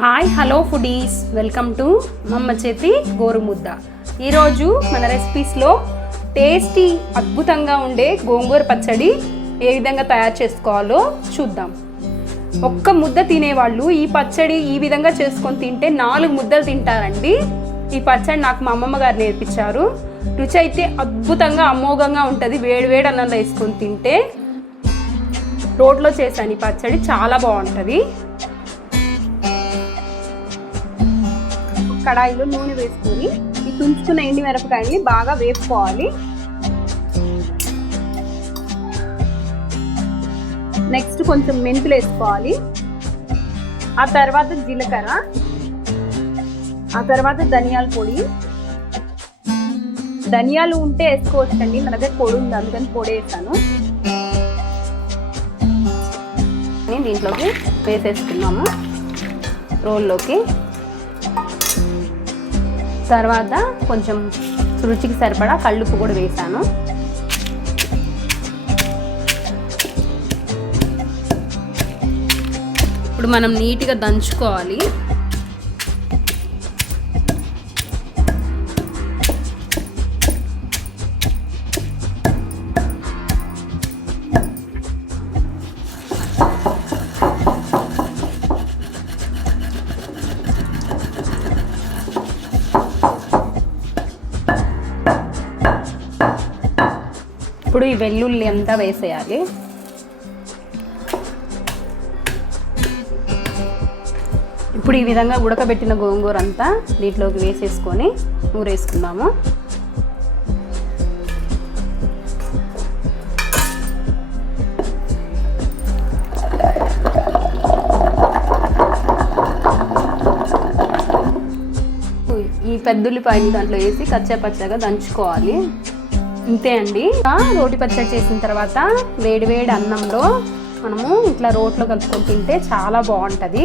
Hi hello foodies welcome to Mamma Chethi Gorumudda ఈరోజు మన రెసిపీస్లో tasty అద్భుతంగా ఉండే గోంగూర పచ్చడి ఏ విధంగా తయారు చేసుకోవాలో చూద్దాం. ఒక్క ముద్ద తినేవాళ్ళు ఈ పచ్చడి ఈ విధంగా చేసుకొని తింటే నాలుగు ముద్దలు తింటారండి. ఈ పచ్చడి నాకు మా అమ్మమ్మ గారు నేర్పించారు. రుచి అయితే అద్భుతంగా అమోఘంగా ఉంటుంది. వేడి వేడి అన్నంలో వేసుకొని తింటే రోడ్లో చేశాను ఈ పచ్చడి చాలా బాగుంటుంది. కడాయిలో నూనె వేసుకొని ఈ తుంచుకున్న ఎండి మిరపకాయల్ని బాగా వేపుకోవాలి. నెక్స్ట్ కొంచెం మెంతులు వేసుకోవాలి. ఆ తర్వాత జీలకర్ర ఆ తర్వాత ధనియాల పొడి. ధనియాలు ఉంటే వేసుకోవచ్చండి మన దగ్గర పొడి ఉంది అందుకని పొడి వేసాను. దీంట్లోకి వేసేసుకున్నాము. రోల్లోకి. తర్వాత కొంచెం రుచికి సరిపడా కళ్ళుప్పు కూడా వేసాను. ఇప్పుడు మనం నీట్గా దంచుకోవాలి. ఇప్పుడు ఈ వెల్లుల్లి అంతా వేసేయాలి. ఇప్పుడు ఈ విధంగా ఉడకబెట్టిన గోంగూర అంతా దీంట్లోకి వేసేసుకొని ఊరేసుకుందాము ఈ పెద్దుల్లిపాయలు దాంట్లో వేసి కచ్చా పచ్చగా దంచుకోవాలి. ఇంతే అండి. రోటి పచ్చడి చేసిన తర్వాత వేడివేడి అన్నంలో మనము ఇట్లా రోట్లో కలుపుకొని తింటే చాలా బాగుంటుంది.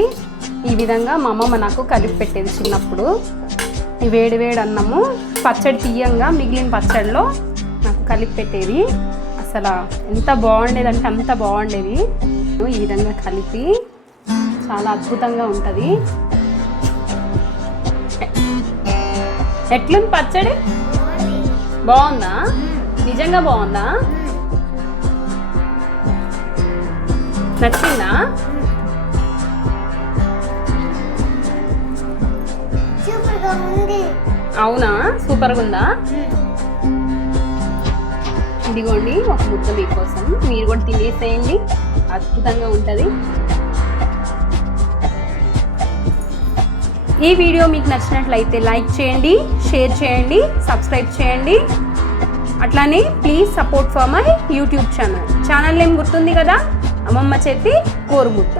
ఈ విధంగా మా అమ్మమ్మ నాకు కలిపి పెట్టేది చిన్నప్పుడు. ఈ వేడివేడి అన్నము పచ్చడి తీయంగా మిగిలిన పచ్చడిలో నాకు కలిపి పెట్టేది. అసలు ఎంత బాగుండేది అంటే అంత బాగుండేది. ఈ విధంగా కలిపి చాలా అద్భుతంగా ఉంటుంది. ఎట్లుంది పచ్చడి? బాగుందా? నిజంగా బాగుందా? నచ్చిందా? అవునా? సూపర్గా ఉందా ఇదిగోండి ఒక ముద్ద మీకోసం మీరు కూడా తినేసేయండి. అద్భుతంగా ఉంటుంది. ఈ వీడియో మీకు నచ్చినట్లయితే లైక్ చేయండి షేర్ చేయండి సబ్స్క్రైబ్ చేయండి. అట్లానే please support for my YouTube channel channel ఏం గుర్తుంది కదా? అమ్మమ్మ చేతి కోరుముద్ద.